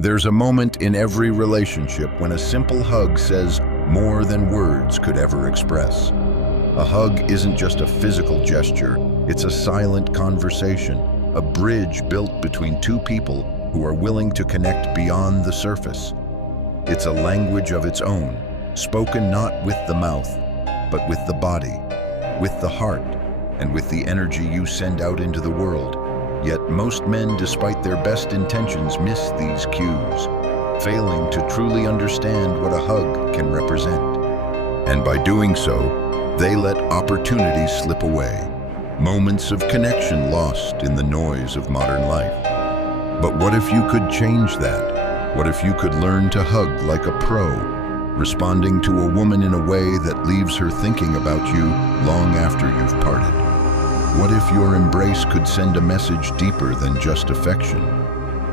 There's a moment in every relationship when a simple hug says more than words could ever express. A hug isn't just a physical gesture, it's a silent conversation, a bridge built between two people who are willing to connect beyond the surface. It's a language of its own, spoken not with the mouth, but with the body, with the heart, and with the energy you send out into the world. Yet most men, despite their best intentions, miss these cues, failing to truly understand what a hug can represent. And by doing so, they let opportunities slip away, moments of connection lost in the noise of modern life. But what if you could change that? What if you could learn to hug like a pro, responding to a woman in a way that leaves her thinking about you long after you've parted? What if your embrace could send a message deeper than just affection?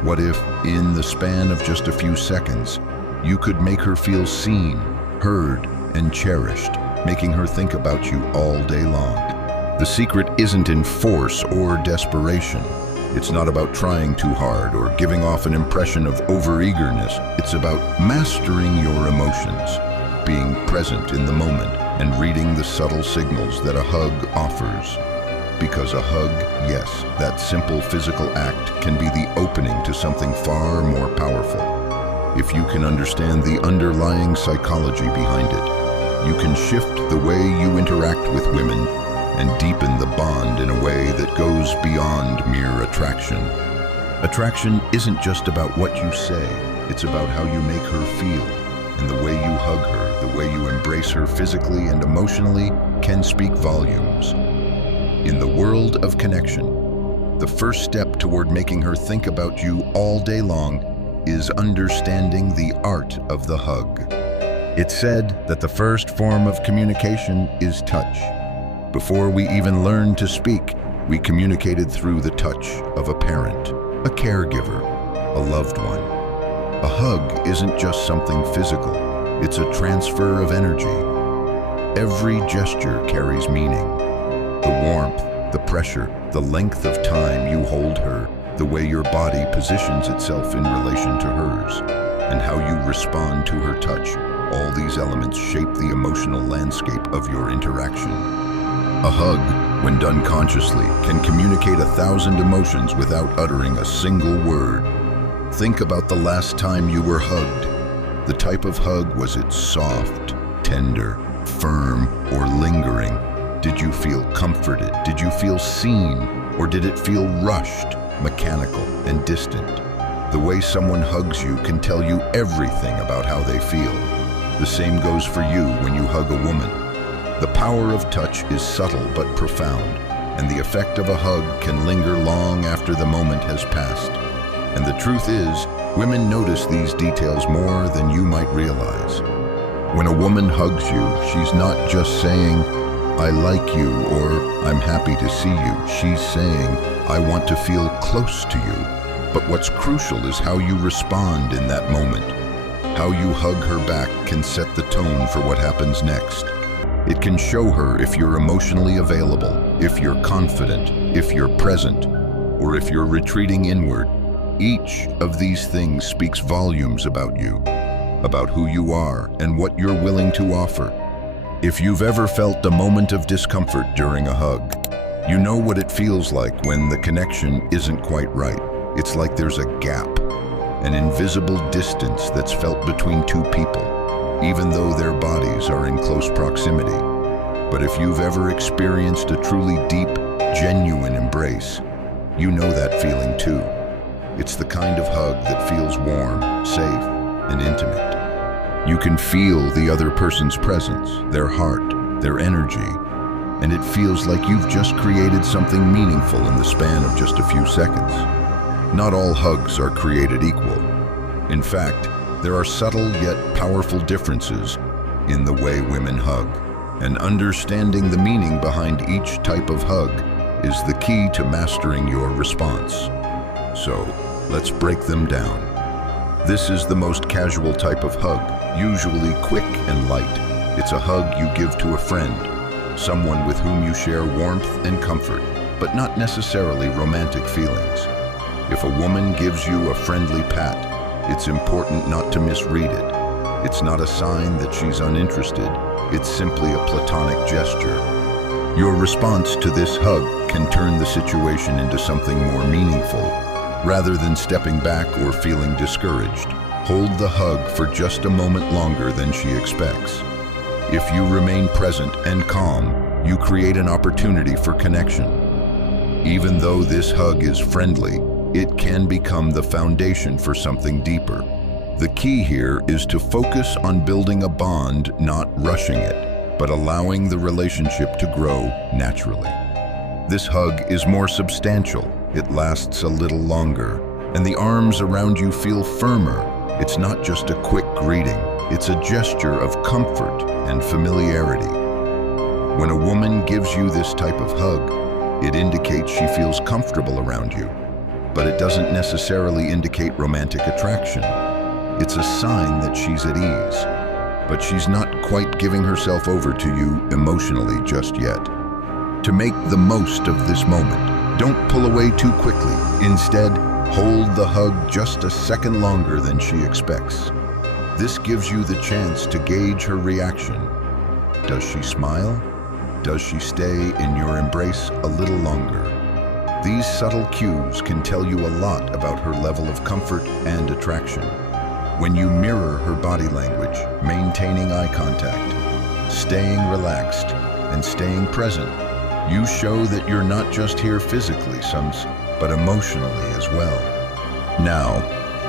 What if, in the span of just a few seconds, you could make her feel seen, heard, and cherished, making her think about you all day long? The secret isn't in force or desperation. It's not about trying too hard or giving off an impression of overeagerness. It's about mastering your emotions, being present in the moment, and reading the subtle signals that a hug offers. Because a hug, yes, that simple physical act can be the opening to something far more powerful. If you can understand the underlying psychology behind it, you can shift the way you interact with women and deepen the bond in a way that goes beyond mere attraction. Attraction isn't just about what you say, it's about how you make her feel. And the way you hug her, the way you embrace her physically and emotionally can speak volumes. In the world of connection, the first step toward making her think about you all day long is understanding the art of the hug. It's said that the first form of communication is touch. Before we even learned to speak, we communicated through the touch of a parent, a caregiver, a loved one. A hug isn't just something physical, it's a transfer of energy. Every gesture carries meaning. The warmth, the pressure, the length of time you hold her, the way your body positions itself in relation to hers, and how you respond to her touch, all these elements shape the emotional landscape of your interaction. A hug, when done consciously, can communicate 1,000 emotions without uttering a single word. Think about the last time you were hugged. The type of hug, was it soft, tender, firm, or lingering? Did you feel comforted? Did you feel seen? Or did it feel rushed, mechanical, and distant? The way someone hugs you can tell you everything about how they feel. The same goes for you when you hug a woman. The power of touch is subtle but profound, and the effect of a hug can linger long after the moment has passed. And the truth is, women notice these details more than you might realize. When a woman hugs you, she's not just saying, "I like you," or "I'm happy to see you." She's saying, "I want to feel close to you." But what's crucial is how you respond in that moment. How you hug her back can set the tone for what happens next. It can show her if you're emotionally available, if you're confident, if you're present, or if you're retreating inward. Each of these things speaks volumes about you, about who you are and what you're willing to offer. If you've ever felt a moment of discomfort during a hug, you know what it feels like when the connection isn't quite right. It's like there's a gap, an invisible distance that's felt between two people, even though their bodies are in close proximity. But if you've ever experienced a truly deep, genuine embrace, you know that feeling too. It's the kind of hug that feels warm, safe, and intimate. You can feel the other person's presence, their heart, their energy, and it feels like you've just created something meaningful in the span of just a few seconds. Not all hugs are created equal. In fact, there are subtle yet powerful differences in the way women hug, and understanding the meaning behind each type of hug is the key to mastering your response. So, let's break them down. This is the most casual type of hug, usually quick and light. It's a hug you give to a friend, someone with whom you share warmth and comfort, but not necessarily romantic feelings. If a woman gives you a friendly pat, It's important not to misread it. It's not a sign that she's uninterested. It's simply a platonic gesture. Your response to this hug can turn the situation into something more meaningful. Rather than stepping back or feeling discouraged, hold the hug for just a moment longer than she expects. If you remain present and calm, you create an opportunity for connection. Even though this hug is friendly, it can become the foundation for something deeper. The key here is to focus on building a bond, not rushing it, but allowing the relationship to grow naturally. This hug is more substantial, it lasts a little longer, and the arms around you feel firmer. It's not just a quick greeting, it's a gesture of comfort and familiarity. When a woman gives you this type of hug, it indicates she feels comfortable around you, but it doesn't necessarily indicate romantic attraction. It's a sign that she's at ease, but she's not quite giving herself over to you emotionally just yet. To make the most of this moment, don't pull away too quickly. Instead, hold the hug just a second longer than she expects. This gives you the chance to gauge her reaction. Does she smile? Does she stay in your embrace a little longer? These subtle cues can tell you a lot about her level of comfort and attraction. When you mirror her body language, maintaining eye contact, staying relaxed, and staying present, you show that you're not just here physically, but emotionally as well. Now,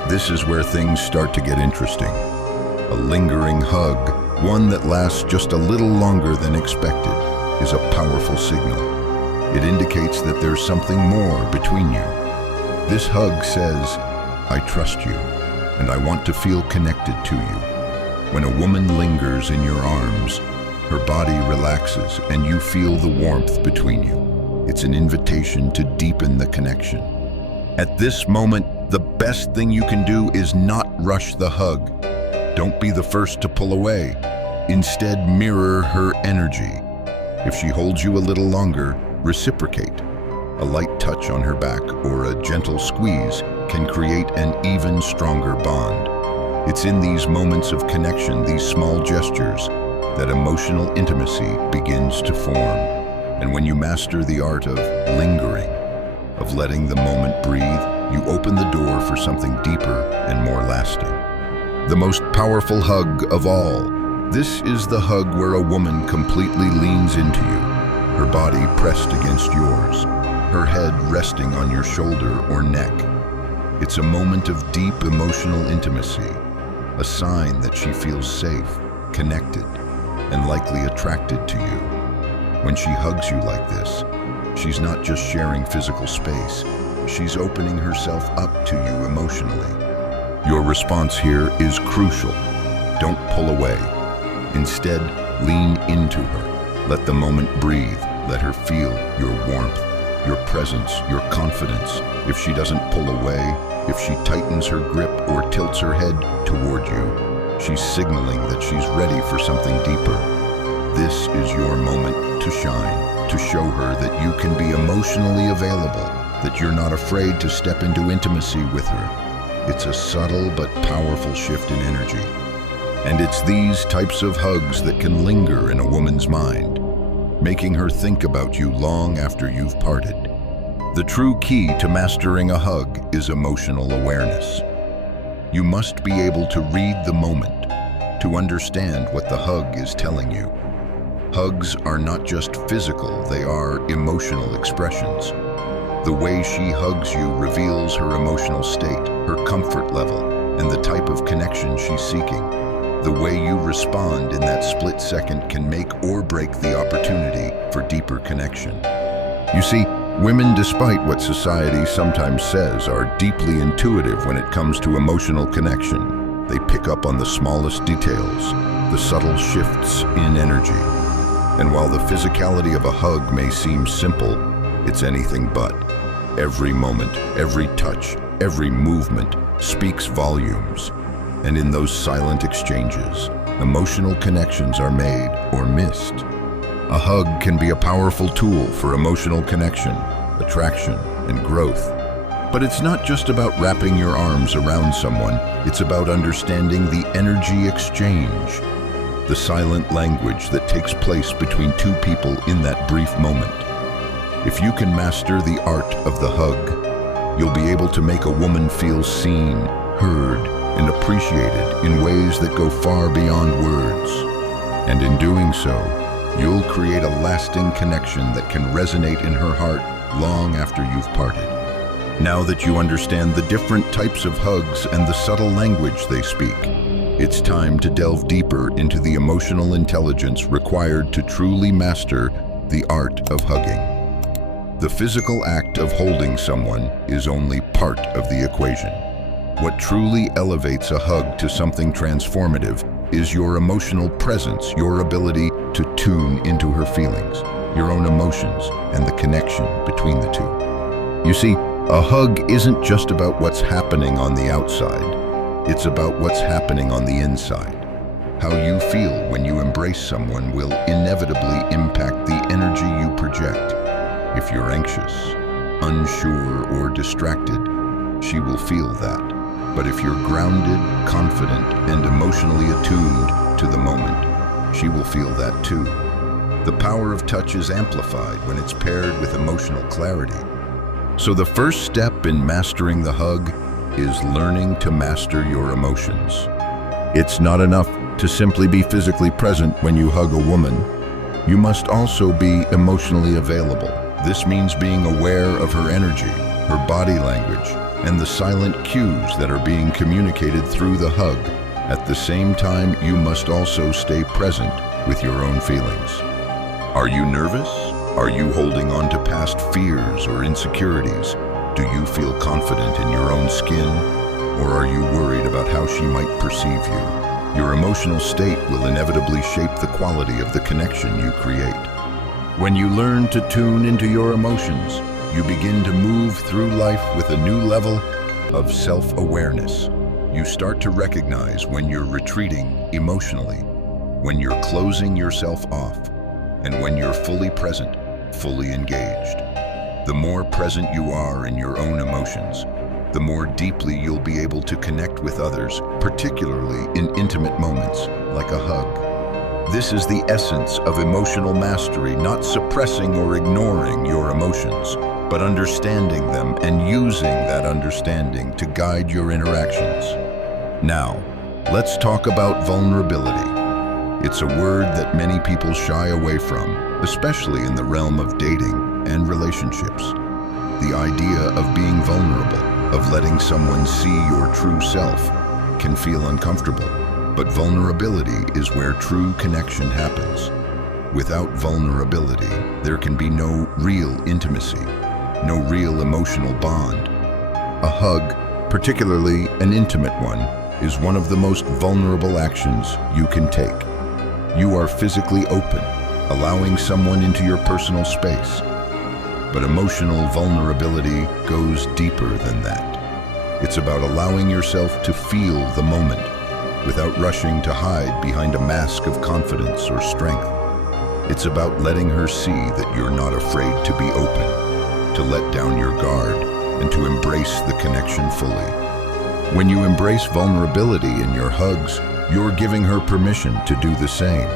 this is where things start to get interesting. A lingering hug, one that lasts just a little longer than expected, is a powerful signal. It indicates that there's something more between you. This hug says, "I trust you, and I want to feel connected to you." When a woman lingers in your arms, her body relaxes and you feel the warmth between you. It's an invitation to deepen the connection. At this moment, the best thing you can do is not rush the hug. Don't be the first to pull away. Instead, mirror her energy. If she holds you a little longer, reciprocate. A light touch on her back or a gentle squeeze can create an even stronger bond. It's in these moments of connection, these small gestures, that emotional intimacy begins to form. And when you master the art of lingering, of letting the moment breathe, you open the door for something deeper and more lasting. The most powerful hug of all. This is the hug where a woman completely leans into you, her body pressed against yours, her head resting on your shoulder or neck. It's a moment of deep emotional intimacy, a sign that she feels safe, connected, and likely attracted to you. When she hugs you like this, she's not just sharing physical space, she's opening herself up to you emotionally. Your response here is crucial. Don't pull away. Instead, lean into her. Let the moment breathe. Let her feel your warmth, your presence, your confidence. If she doesn't pull away, if she tightens her grip or tilts her head toward you, she's signaling that she's ready for something deeper. This is your moment to shine, to show her that you can be emotionally available, that you're not afraid to step into intimacy with her. It's a subtle but powerful shift in energy. And it's these types of hugs that can linger in a woman's mind, making her think about you long after you've parted. The true key to mastering a hug is emotional awareness. You must be able to read the moment, to understand what the hug is telling you. Hugs are not just physical, they are emotional expressions. The way she hugs you reveals her emotional state, her comfort level, and the type of connection she's seeking. The way you respond in that split second can make or break the opportunity for deeper connection. You see, women, despite what society sometimes says, are deeply intuitive when it comes to emotional connection. They pick up on the smallest details, the subtle shifts in energy. And while the physicality of a hug may seem simple, it's anything but. Every moment, every touch, every movement speaks volumes. And in those silent exchanges, emotional connections are made or missed. A hug can be a powerful tool for emotional connection, attraction, and growth. But it's not just about wrapping your arms around someone, it's about understanding the energy exchange, the silent language that takes place between two people in that brief moment. If you can master the art of the hug, you'll be able to make a woman feel seen, heard, and appreciated in ways that go far beyond words. And in doing so, you'll create a lasting connection that can resonate in her heart long after you've parted. Now that you understand the different types of hugs and the subtle language they speak, it's time to delve deeper into the emotional intelligence required to truly master the art of hugging. The physical act of holding someone is only part of the equation. What truly elevates a hug to something transformative is your emotional presence, your ability to tune into her feelings, your own emotions, and the connection between the two. You see, a hug isn't just about what's happening on the outside. It's about what's happening on the inside. How you feel when you embrace someone will inevitably impact the energy you project. If you're anxious, unsure, or distracted, she will feel that. But if you're grounded, confident, and emotionally attuned to the moment, she will feel that too. The power of touch is amplified when it's paired with emotional clarity. So the first step in mastering the hug is learning to master your emotions. It's not enough to simply be physically present when you hug a woman. You must also be emotionally available. This means being aware of her energy, her body language, and the silent cues that are being communicated through the hug. At the same time, you must also stay present with your own feelings. Are you nervous? Are you holding on to past fears or insecurities? Do you feel confident in your own skin? Or are you worried about how she might perceive you? Your emotional state will inevitably shape the quality of the connection you create. When you learn to tune into your emotions, you begin to move through life with a new level of self-awareness. You start to recognize when you're retreating emotionally, when you're closing yourself off, and when you're fully present, fully engaged. The more present you are in your own emotions, the more deeply you'll be able to connect with others, particularly in intimate moments like a hug. This is the essence of emotional mastery, not suppressing or ignoring your emotions, but understanding them and using that understanding to guide your interactions. Now, let's talk about vulnerability. It's a word that many people shy away from, especially in the realm of dating and relationships. The idea of being vulnerable, of letting someone see your true self, can feel uncomfortable, but vulnerability is where true connection happens. Without vulnerability, there can be no real intimacy, no real emotional bond. A hug, particularly an intimate one, is one of the most vulnerable actions you can take. You are physically open, allowing someone into your personal space. But emotional vulnerability goes deeper than that. It's about allowing yourself to feel the moment without rushing to hide behind a mask of confidence or strength. It's about letting her see that you're not afraid to be open, to let down your guard, and to embrace the connection fully. When you embrace vulnerability in your hugs, you're giving her permission to do the same.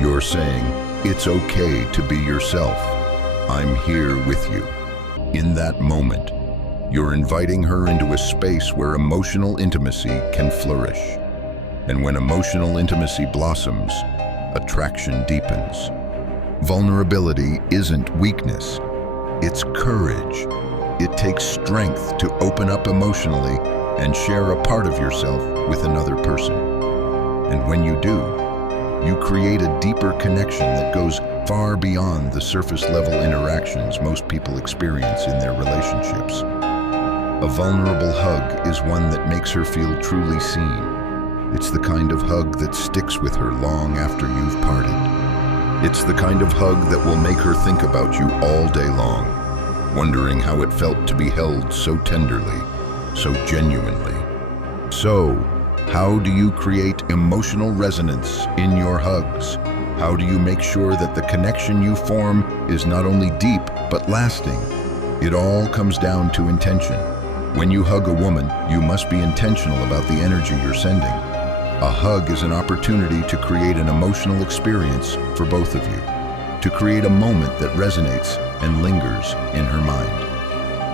You're saying, "It's okay to be yourself. I'm here with you." In that moment, you're inviting her into a space where emotional intimacy can flourish. And when emotional intimacy blossoms, attraction deepens. Vulnerability isn't weakness, it's courage. It takes strength to open up emotionally and share a part of yourself with another person. And when you do, you create a deeper connection that goes far beyond the surface-level interactions most people experience in their relationships. A vulnerable hug is one that makes her feel truly seen. It's the kind of hug that sticks with her long after you've parted. It's the kind of hug that will make her think about you all day long, wondering how it felt to be held so tenderly, so genuinely. So, how do you create emotional resonance in your hugs? How do you make sure that the connection you form is not only deep, but lasting? It all comes down to intention. When you hug a woman, you must be intentional about the energy you're sending. A hug is an opportunity to create an emotional experience for both of you, to create a moment that resonates and lingers in her mind.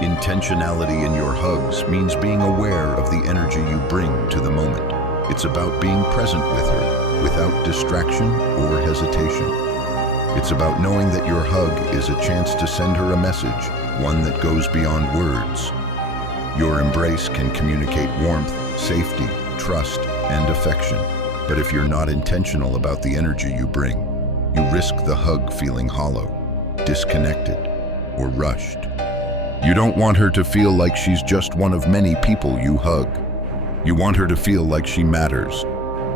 Intentionality in your hugs means being aware of the energy you bring to the moment. It's about being present with her, without distraction or hesitation. It's about knowing that your hug is a chance to send her a message, one that goes beyond words. Your embrace can communicate warmth, safety, trust, and affection. But if you're not intentional about the energy you bring, you risk the hug feeling hollow, disconnected, or rushed. You don't want her to feel like she's just one of many people you hug. You want her to feel like she matters,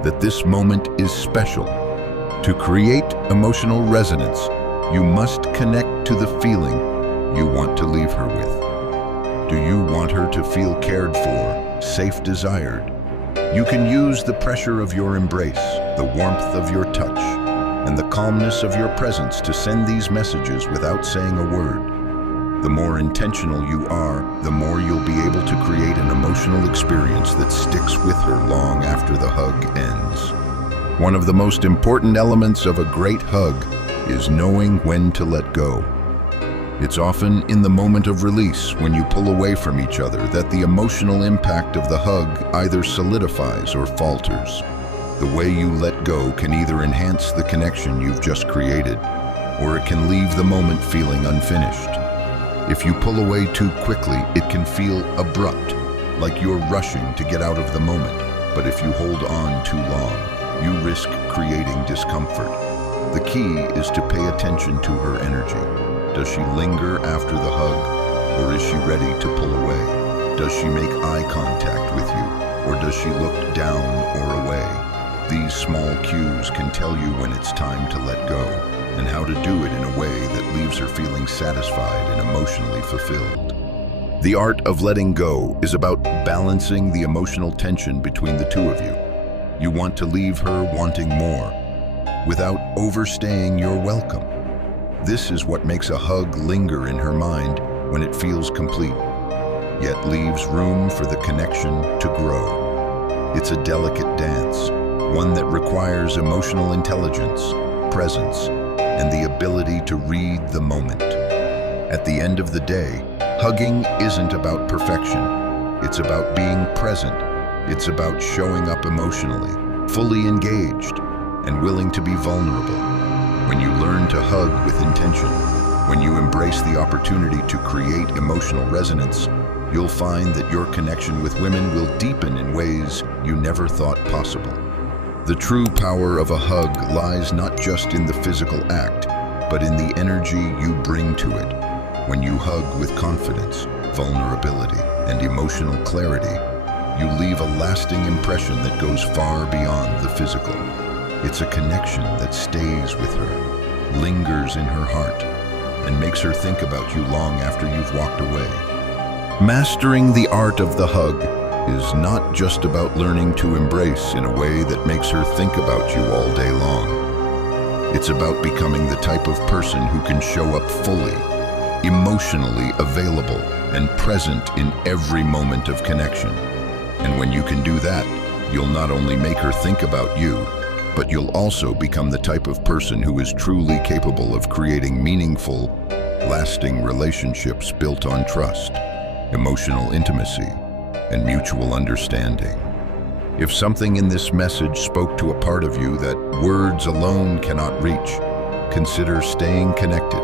that this moment is special. To create emotional resonance, you must connect to the feeling you want to leave her with. Do you want her to feel cared for, safe, desired? You can use the pressure of your embrace, the warmth of your touch, and the calmness of your presence to send these messages without saying a word. The more intentional you are, the more you'll be able to create an emotional experience that sticks with her long after the hug ends. One of the most important elements of a great hug is knowing when to let go. It's often in the moment of release, when you pull away from each other, that the emotional impact of the hug either solidifies or falters. The way you let go can either enhance the connection you've just created, or it can leave the moment feeling unfinished. If you pull away too quickly, it can feel abrupt, like you're rushing to get out of the moment. But if you hold on too long, you risk creating discomfort. The key is to pay attention to her energy. Does she linger after the hug, or is she ready to pull away? Does she make eye contact with you, or does she look down or away? These small cues can tell you when it's time to let go, and how to do it in a way that leaves her feeling satisfied and emotionally fulfilled. The art of letting go is about balancing the emotional tension between the two of you. You want to leave her wanting more, without overstaying your welcome. This is what makes a hug linger in her mind when it feels complete, yet leaves room for the connection to grow. It's a delicate dance, one that requires emotional intelligence, presence, and the ability to read the moment. At the end of the day, hugging isn't about perfection. It's about being present. It's about showing up emotionally, fully engaged, and willing to be vulnerable. When you learn to hug with intention, when you embrace the opportunity to create emotional resonance, you'll find that your connection with women will deepen in ways you never thought possible. The true power of a hug lies not just in the physical act, but in the energy you bring to it. When you hug with confidence, vulnerability, and emotional clarity, you leave a lasting impression that goes far beyond the physical. It's a connection that stays with her, lingers in her heart, and makes her think about you long after you've walked away. Mastering the art of the hug is not just about learning to embrace in a way that makes her think about you all day long. It's about becoming the type of person who can show up fully, emotionally available, and present in every moment of connection. And when you can do that, you'll not only make her think about you, but you'll also become the type of person who is truly capable of creating meaningful, lasting relationships built on trust, emotional intimacy, and mutual understanding. If something in this message spoke to a part of you that words alone cannot reach, consider staying connected.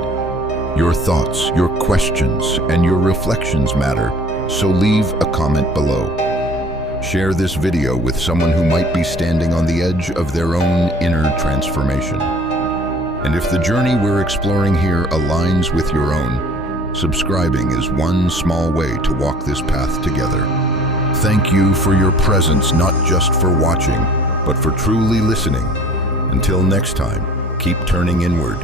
Your thoughts, your questions, and your reflections matter, so leave a comment below. Share this video with someone who might be standing on the edge of their own inner transformation. And if the journey we're exploring here aligns with your own, subscribing is one small way to walk this path together. Thank you for your presence, not just for watching, but for truly listening. Until next time, keep turning inward.